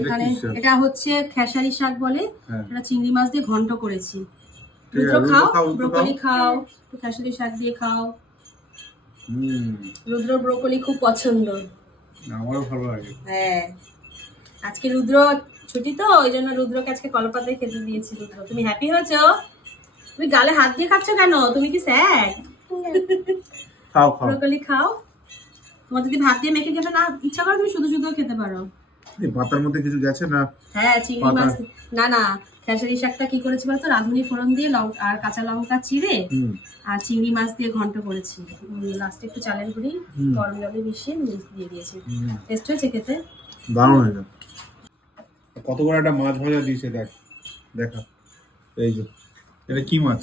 এখানে এটা হচ্ছে খেসারি শাক বলে, এটা চিংড়ি মাছ দিয়ে ঘন্ট করেছি। রুদ্র খাও, ব্রোকলি খাও, খেসারি শাক দিয়ে খাও। রুদ্র ব্রোকলি খুব পছন্দ, আমারও ভালো লাগে। হ্যাঁ, আজকে রুদ্র ছুটি তো ওই জন্য রুদ্রকে আজকে কলাপাতায় খেতে দিয়েছি। রুদ্র, তুমি হ্যাপি হয়েছো? তুমি গালে হাত দিয়ে খাচ্ছ কেন? তুমি কি স্যাড? খাও খাও, ব্রোকলি খাও। তোমার যদি ভাত দিয়ে মেখে খেতে না ইচ্ছা করে তুমি শুধু শুধুও খেতে পারো। এই পাতার মধ্যে কিছু গেছে না? হ্যাঁ, চিংড়ি মাছ। না না, খেসারি শাকটা কি করেছি বলতো, রাঁধুনি ফোড়ন দিয়ে আর কাঁচা লঙ্কা চিড়ে আর চিংড়ি মাছ দিয়ে ঘন্ট করেছি। লাস্টে একটু চালের গুঁড়ি গরম জলে মিশিয়ে দিয়ে দিয়েছি। টেস্ট হয়েছে খেতে, দারুণ হয়েছে। কত বড় একটা মাছ ভাজা দিয়েছে, দেখ দেখা। এই যে এটা কি মাছ?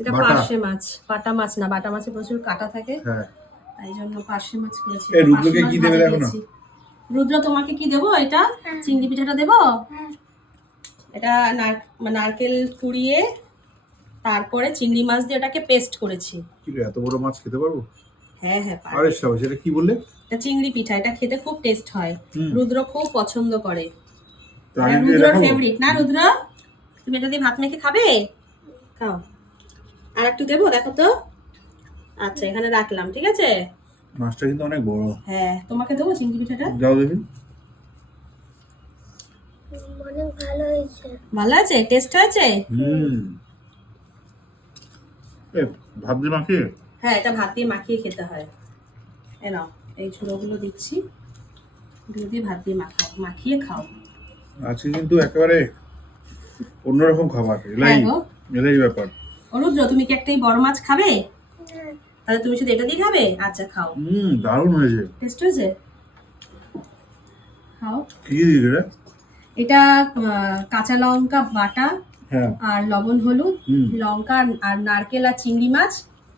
এটা পার্শে মাছ। বাটা মাছ না, বাটা মাছে প্রচুর কাঁটা থাকে, হ্যাঁ, তাই জন্য পার্শে মাছ করেছি। এই রুদ্রকে কি দেবে দেখো না। রুদ্র, তোমাকে কি দেবো? এটা চিংড়ি পিঠাটা দেবো। এটা নারকেল কুড়িয়ে তারপরে চিংড়ি মাছ দিয়ে ওটাকে পেস্ট করেছি। কি রে, এত বড় মাছ খেতে পারবো? হ্যাঁ হ্যাঁ, আরে শাবাশ, এটা কি বললে? এটা চিংড়ি পিঠা, এটা খেতে খুব টেস্ট হয়। রুদ্র খুব পছন্দ করে, তাই রুদ্রর ফেভারিট না। রুদ্র, তুমি এটা দিয়ে ভাত মেখে খাবে? খাও। আর একটু দেবো, দেখো তো। আচ্ছা, এখানে রাখলাম, ঠিক আছে। মাছটা কিন্তু অনেক বড়। হ্যাঁ, তোমাকে দেবো চিংড়ি পিঠাটা। যাও দেখি। অনেক ভালো হয়েছে। ভালো আছে? টেস্ট হয়েছে? এ ভাত দিয়ে মাখিয়ে? হ্যাঁ, এটা ভাত দিয়ে মাখিয়ে খেতে হয়। এই নাও, এই ছোড়গুলো দিচ্ছি, দিয়ে ভাত দিয়ে মাখিয়ে খাও। আজকে কিন্তু একেবারে অন্যরকম খাবার, এলাই ব্যাপার। রুদ্র, তুমি কি একটা বড় মাছ খাবে? তাহলে তুমি শুধু এটা দিয়ে খাবে? আচ্ছা, খাও। দারুণ হয়েছে। টেস্ট হয়েছে? খাও। কি দিলি রে? এটা কাঁচা লঙ্কা বাটা আর লবণ হলুদ, লঙ্কা আর নারকেল আর চিংড়ি মাছ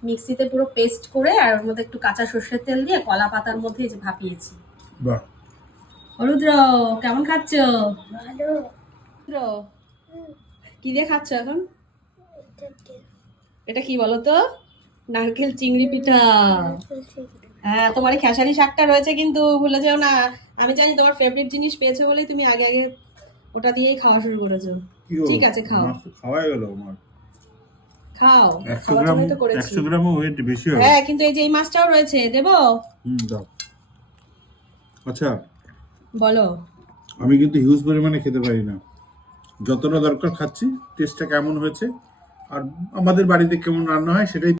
মিক্সিতে পুরো পেস্ট করে আর ওর মধ্যে একটু কাঁচা সর্ষের তেল দিয়ে কলা পাতার মধ্যে এই যে ভাপিয়েছি। বাহ, রুদ্র কেমন খাচ্ছ? ভালো। রুদ্র, কি দিয়ে খাচ্ছ এখন? এটা কি বলো তো? নারকেল চিংড়ি পিঠা। হ্যাঁ, তোমার এই খেসারি শাকটা রয়েছে কিন্তু ভুলে যেও না। আমি জানি তোমার ফেভারিট জিনিস পেয়েছো বলেই তুমি আগে আগে ওটা দিয়েই খাওয়া শুরু করেছো। ঠিক আছে, খাও। খাওয়াই গেল আমার। খাও, 100 গ্রাম ওয়েট বেশি হবে। হ্যাঁ, কিন্তু এই যে এই মাছটাও রয়েছে, দেবো? দাও। আচ্ছা বলো। আমি কিন্তু হিউজ পরিমাণে খেতে পারি না, যতটা দরকার খাচ্ছি। টেস্টটা কেমন হয়েছে আর আমাদের বাড়িতে কেমন রান্না হয় সেটাই